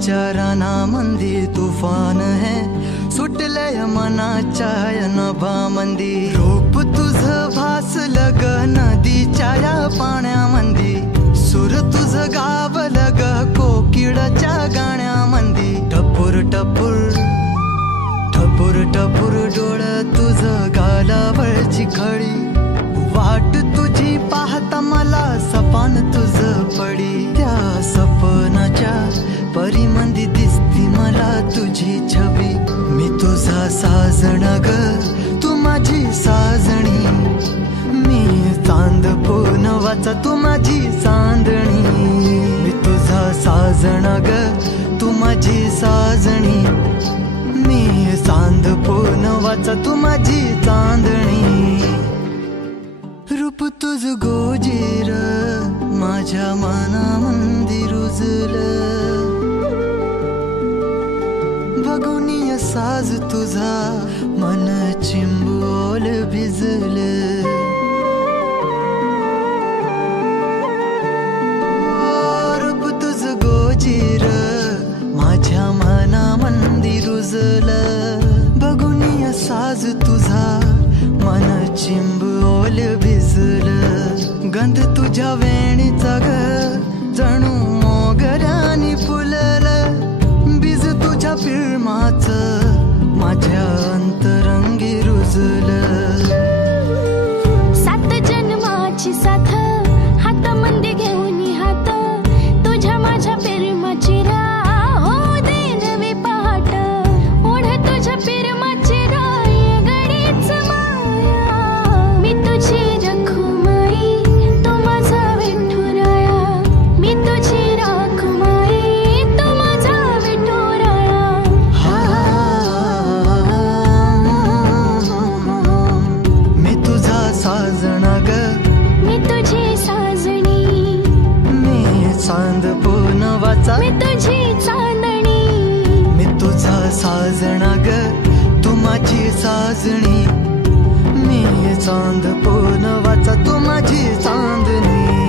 विचाराना मंदी तुफान है सुटलय मनाच्या नभामंदी रूप तुझ भासलं ग नदीच्या या पाण्यामंदी सूर तुझ गावलं ग कोकिळाच्या गाण्यामंदी टपूर टपूर टपूर टपूर डोळ तुझ गालावरची खळी वाट तुझी पाहता मला सपान तुझ पडी त्या सपनाच्या परिमंदी दिसती मला तुझी छबी मी तुझा साजण ग तू माझी साजणी मी चांद पूनवाचा तू माझी चांदणी मी तुझा साजण ग तू माझी साजणी मी चांद पूनवाचा तू माझी चांदणी रूप तुझ गोजीर माझ्या मनामंदी रुजलं बघुनिय साज तुझा मन चिंबोल भिजलं रूप तुझ गोजीर माझ्या मनामंदी रुजलं बघुनिय साज तुझा मन चिंबोल भिजलं गंध तुझ्या वेणीचा ग जणू मोगऱ्यानी फुललं बीज तुझ्या फिल्माचं माझ्या अंतरंगी रुजलं सात जन्माची साथ हातामध्ये घेऊन हात तुझ्या माझ्या प्रेमाची राह हो दे नवी पहाट ओढ तुझ्या प्रेमाची राय गडीच माया मी तुझी रखुमाई तू माझा विठुराया मी तुझी रखुमाई तू माझा विठुराया मी तुझा साजना ग मी तुझी साजणी मी चांद पूनवाचा मी तुझी चांदणी मी तुझा साजना ग तू माझी साजणी मी चांद पूनवाचा तू माझी चांदणी